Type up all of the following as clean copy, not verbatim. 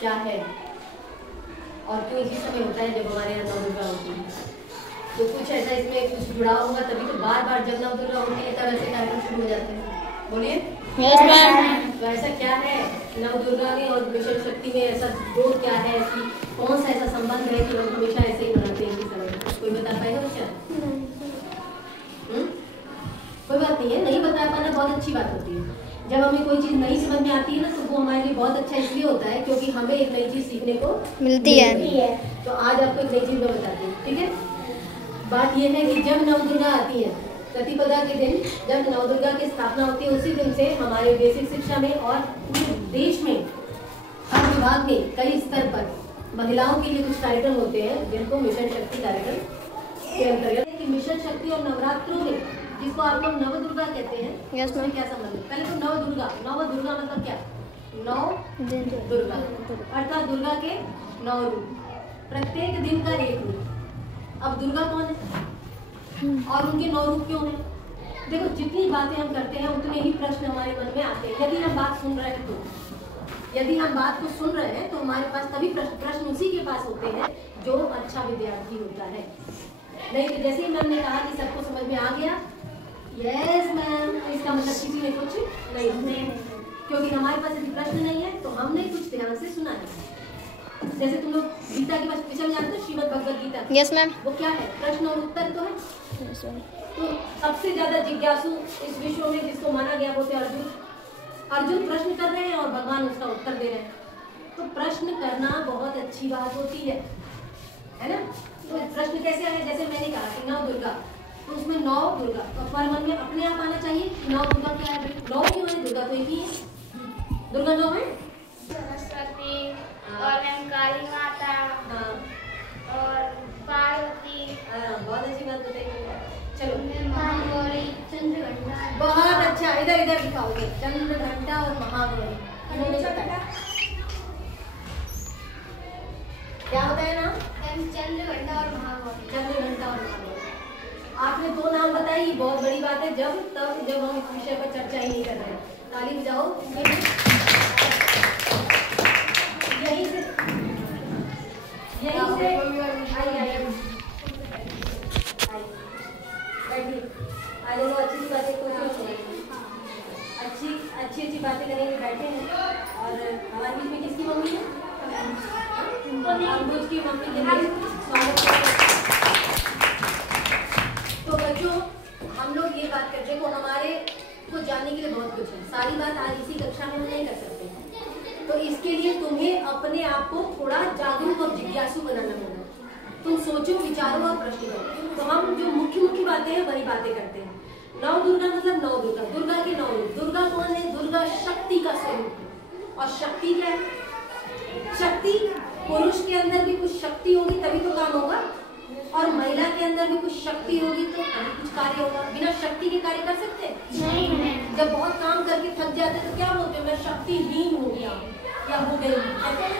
क्या है और क्यों इसी समय होता है जब हमारे यहाँ नवदुर्गा होती है। तो कुछ ऐसा इसमें कुछ जुड़ा होगा, तभी तो बार बार जब नवदुर्गा होती है तब ऐसे कार्यक्रम शुरू हो जाते हैं। बोलिए। तो ऐसा क्या है नवदुर्गा में और मिशन शक्ति में, ऐसा जो क्या है, ऐसी कौन सा ऐसा संबंध है कि लोग हमेशा ऐसे ही मनाते हैं इसी समय? कोई बता पाएगा बच्चा? कोई बात नहीं है, नहीं बता पाना बहुत अच्छी बात होती है। जब हमें कोई चीज़ नई समझ में आती है ना, तो वो हमारे लिए बहुत अच्छा इसलिए होता है क्योंकि हमें एक नई चीज़ सीखने को मिलती है। तो आज आपको एक नई चीज़ मैं बताती हूँ, ठीक है? बात यह है कि जब नवदुर्गा आती है, प्रतिपदा के दिन जब नवदुर्गा की स्थापना होती है, उसी दिन से हमारे बेसिक शिक्षा में और पूरे देश में हर विभाग में कई स्तर पर महिलाओं के लिए कुछ कार्यक्रम होते हैं जिनको मिशन शक्ति कार्यक्रम के अंतर्गत। मिशन शक्ति और नवरात्रों में जिसको आप लोग नवदुर्गा कहते हैं, उसमें क्या संबंध है? पहले तो नवदुर्गा मतलब क्या? नौ दुर्गा अर्थात दुर्गा के 9 रूप, प्रत्येक दिन का एक रूप। अब दुर्गा कौन है और उनके 9 रूप क्यों हैं? देखो, जितनी बातें हम करते हैं उतने ही प्रश्न हमारे मन में आते हैं। यदि हम बात सुन रहे हैं यदि हम बात को सुन रहे हैं तो हमारे पास तभी प्रश्न उसी के पास होते हैं जो अच्छा विद्यार्थी होता है। नहीं तो जैसे ही मैम ने कहा कि सबको समझ में आ गया, यस मैम, इसका मतलब किसी ने कुछ नहीं, क्योंकि हमारे पास यदि प्रश्न नहीं है तो हमने कुछ ध्यान से सुना है। जैसे तुम लोग गीता के विषय में जानते हो, श्रीमद् भगवद गीता। Yes ma'am. वो क्या है? प्रश्न और उत्तर तो है। तो सबसे ज्यादा जिज्ञासु इस विश्व में जिसको माना गया वो थे अर्जुन प्रश्न कर रहे हैं और भगवान उसका उत्तर दे रहे हैं। तो प्रश्न करना बहुत अच्छी बात होती है ना? तो प्रश्न कैसे आए? जैसे मैंने कहा कि नवदुर्गा, तो उसमें 9 दुर्गा, तो हमारे मन में अपने आप आना चाहिए 9 दुर्गा क्या है? 9 क्यों है? दुर्गा तो एक ही है। दुर्गा 9 है, सरस्वती और काली माता और पार्वती। बहुत अच्छी बात बताई। चलो, महागौरी, चंद्रघंटा। बहुत अच्छा। इधर दिखाओ, चंद्रघंटा और महागौरी। इन्होंने बताया क्या बताया नाम? चंद्रघंटा और महागौरी। चंद्रघंटा और महागौरी। आपने 2 नाम बताए, ये बहुत बड़ी बात है। जब हम इस विषय पर चर्चा ही नहीं कर रहे हैं। ताली बजाओ। यहीं से आज लोग अच्छी बातें अच्छी बातें करेंगे। बैठे हैं और हमारे बीच में किसकी मम्मी है? अंकुश की मम्मी के लिए स्वागत करते हैं। तो बच्चों, हम लोग ये बात करते हैं को हमारे को जानने के लिए बहुत कुछ है। सारी बात आज इसी कक्षा में हम नहीं कर सकते, तो इसके लिए तुम्हें अपने आप को थोड़ा जागरूक और जिज्ञासु बनाना होगा। तुम सोचो, विचारो और प्रश्न करो। तो हम जो मुख्य बातें हैं वही बातें करते हैं। 9 दुर्गा मतलब 9 दुर्गा, दुर्गा के 9 रूप। दुर्गा कौन है? दुर्गा शक्ति का स्वरूप है। और शक्ति क्या है? शक्ति, पुरुष के अंदर भी कुछ शक्ति होगी तभी तो काम होगा, और महिला के अंदर भी कुछ शक्ति होगी तो तभी कुछ कार्य होगा। बिना शक्ति के कार्य कर सकते नहीं। जब बहुत काम करके थक जाते तो क्या बोलते हैं? मैं शक्तिहीन हो गया या हो गई, कहते हैं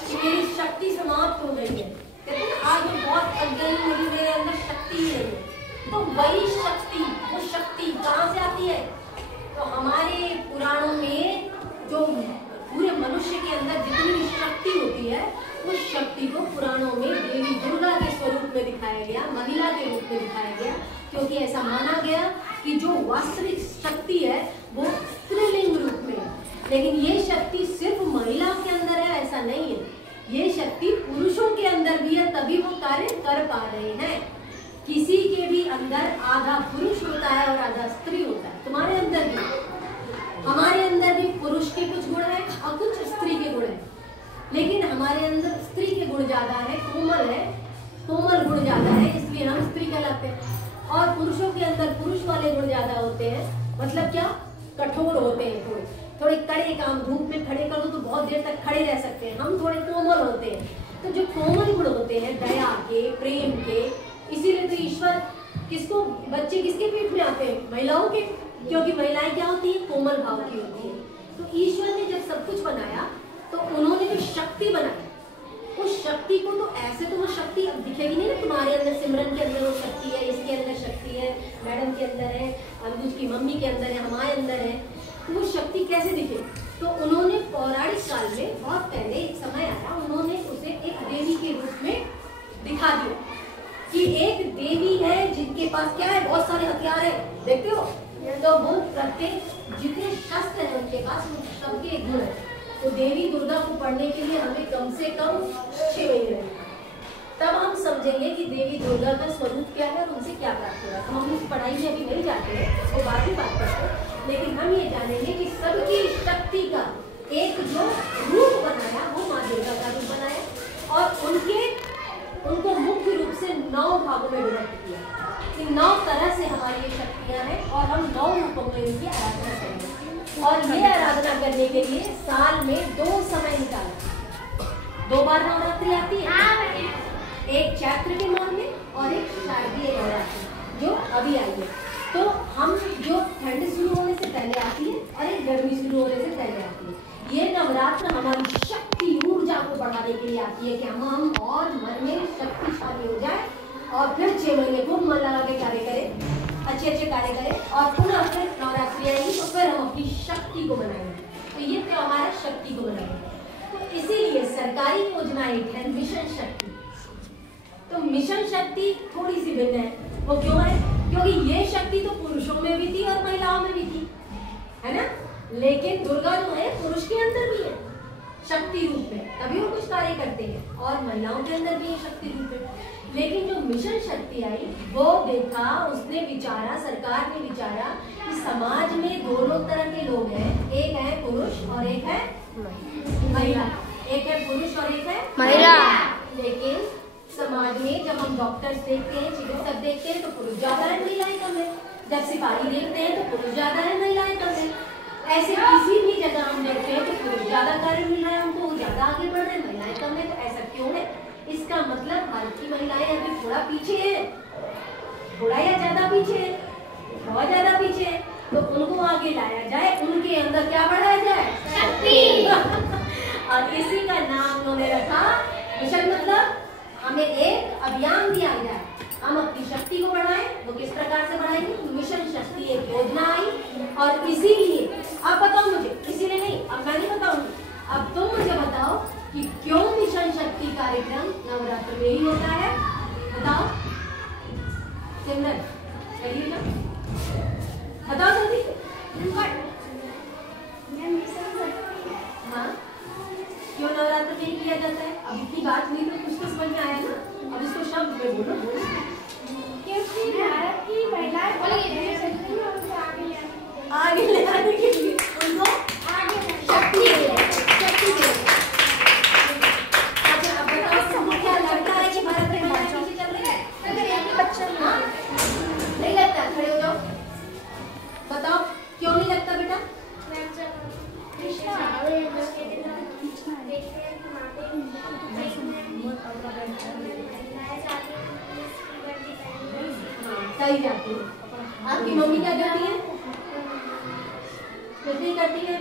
कि मेरी शक्ति समाप्त हो गई है। कहते हैं आज मैं बहुत थक गई, मेरे अंदर शक्ति ही नहीं है। तो वही शक्ति, वो शक्ति कहाँ से आती है? तो हमारे पुराणों में जो पूरे मनुष्य के अंदर जितनी भी शक्ति होती है, उस शक्ति को पुराणों में देवी दुर्गा के स्वरूप में दिखाया गया, महिला के रूप में दिखाया गया, क्योंकि ऐसा माना गया कि जो वास्तविक शक्ति है वो स्त्रीलिंग रूप में है। लेकिन ये शक्ति सिर्फ महिला के अंदर है ऐसा नहीं है, ये शक्ति पुरुषों के अंदर भी है, तभी वो कार्य कर पा रहे हैं। किसी के भी अंदर आधा पुरुष होता है और आधा स्त्री होता है। तुम्हारे अंदर भी, हमारे अंदर भी पुरुष के कुछ गुण है और कुछ स्त्री के गुण है, लेकिन हमारे अंदर स्त्री के गुण ज्यादा है, कोमल गुण ज्यादा है, इसलिए हम स्त्री कहलाते हैं। और पुरुषों के अंदर पुरुष वाले गुण ज्यादा होते हैं, मतलब क्या? कठोर होते हैं, थोड़े कड़े काम, धूप में खड़े कर दो तो बहुत देर तक खड़े रह सकते हैं। हम थोड़े कोमल होते हैं। तो जो कोमल गुण होते हैं, दया के, प्रेम के, इसीलिए तो ईश्वर किसको, बच्चे किसके पेट में आते हैं? महिलाओं के, क्योंकि महिलाएं क्या होती है? कोमल भाव की होती है। तो ईश्वर ने जब सब कुछ बनाया तो उन्होंने जो शक्ति बनाई, उस शक्ति को तो ऐसे तो वो शक्ति अब दिखेगी नहीं ना। तुम्हारे अंदर, सिमरन के अंदर वो शक्ति है, इसके अंदर शक्ति है, मैडम के अंदर है, अंकुश की मम्मी के अंदर है, हमारे अंदर है। तो वो शक्ति कैसे दिखे? तो उन्होंने पौराणिक काल में बहुत पहले एक समय है, देखते हो? तो वो प्रत्येक जितने शस्त्र है उनके पास वो सबके गुण है। तो देवी दुर्गा को पढ़ने के लिए हमें कम से कम 6 महीने लगेंगे। तब हम समझेंगे कि देवी दुर्गा का स्वरूप क्या है और उनसे क्या प्राप्त हो रहा है। हम इस पढ़ाई में अभी नहीं जाते हैं, वो बाद में बात करते हैं, लेकिन हम ये जानेंगे कि सबकी शक्ति का एक जो रूप बनाया वो माँ दुर्गा का रूप बनाया और उनको मुख्य रूप से 9 भागों में विभक्त किया। इन 9 तरह से हमारी ये शक्तियाँ हैं और हम 9 रूपों में इनकी आराधना करेंगे। और ये आराधना करने के लिए साल में 2 समय निकाला। 2 बार नवरात्रि आती है, एक चैत्र के माह में और एक शारदीय नवरात्रि जो अभी आई है। तो हम जो ठंड शुरू होने से पहले आती है और एक गर्मी शुरू होने से पहले आती है। ये नवरात्र हमारी शक्ति ऊर्जा को बढ़ाने के लिए आती है कि हम और मन में शक्तिशाली हो जाए और फिर 6 महीने खूब मन लगा के कार्य करें, अच्छे कार्य करें और पुनः फिर नवरात्रि आएगी तो फिर हम अपनी शक्ति को बनाएंगे। तो ये त्योहार है शक्ति को बनाएंगे। तो इसीलिए सरकारी योजना एक है मिशन शक्ति। तो मिशन शक्ति थोड़ी सी भिन्न है। वो क्यों है? क्योंकि ये शक्ति तो पुरुषों में भी थी और महिलाओं में भी थी, है ना? लेकिन दुर्गा जो है पुरुष के अंदर भी है शक्ति रूप में, तभी वो कुछ कार्य करते हैं और महिलाओं के अंदर भी है शक्ति रूप में। लेकिन जो मिशन शक्ति आई वो देखा, उसने विचारा, सरकार ने विचारा कि समाज में दोनों तरह के लोग हैं, एक है पुरुष और एक है महिला, एक है पुरुष और एक है महिला। लेकिन समाज में जब हम डॉक्टर्स देखते हैं, चिकित्सक देखते हैं तो पुरुष ज्यादा है महिलाएं कम है। जब सिपाही देखते हैं तो पुरुष ज्यादा है महिलाएं कम है। ऐसे किसी भी जगह हम देखते हैं तो पुरुष ज्यादा कार्य मिल रहा है, उनको ज्यादा आगे बढ़ रहे हैं, महिलाएं कम है। तो ऐसा क्यों है? इसका मतलब भारत की महिलाएं अभी थोड़ा पीछे है, थोड़ा या ज्यादा पीछे है, बहुत ज्यादा पीछे है। तो उनको आगे लाया जाए, उनके अंदर क्या बढ़ाया जाए? शक्ति। और इसी का नाम उन्होंने रखा मिशन। मतलब हमें एक अभियान दिया गया, हम अपनी शक्ति को बढ़ाएं। वो किस प्रकार से बढ़ाएंगे? मिशन शक्ति एक योजना आई और इसीलिए आप बताओ मुझे, इसीलिए नहीं, अब मैं नहीं बताऊंगी, अब तुम मुझे बताओ कि क्यों मिशन शक्ति कार्यक्रम नवरात्र में ही होता है? बताओ सिमरन, कहिए ना, बताओ जल्दी। हाँ, क्यों नवरात्र में ही किया जाता है? अब इतनी बात हुई तो कुछ तो समझ में आया ना। अब इसको शब्द में बोलो। क्योंकि भारत की महिलाएं आगे ले आने के लिए उनको शक्ति दे। अच्छा अब बताओ तुमको क्या लगता है कि भारत में महिलाएं पीछे चल रही है? हाँ? नहीं लगता? खड़े हो जाओ, बताओ क्यों नहीं लगता बेटा? सही जाती है। आपकी मम्मी क्या करती है? करती है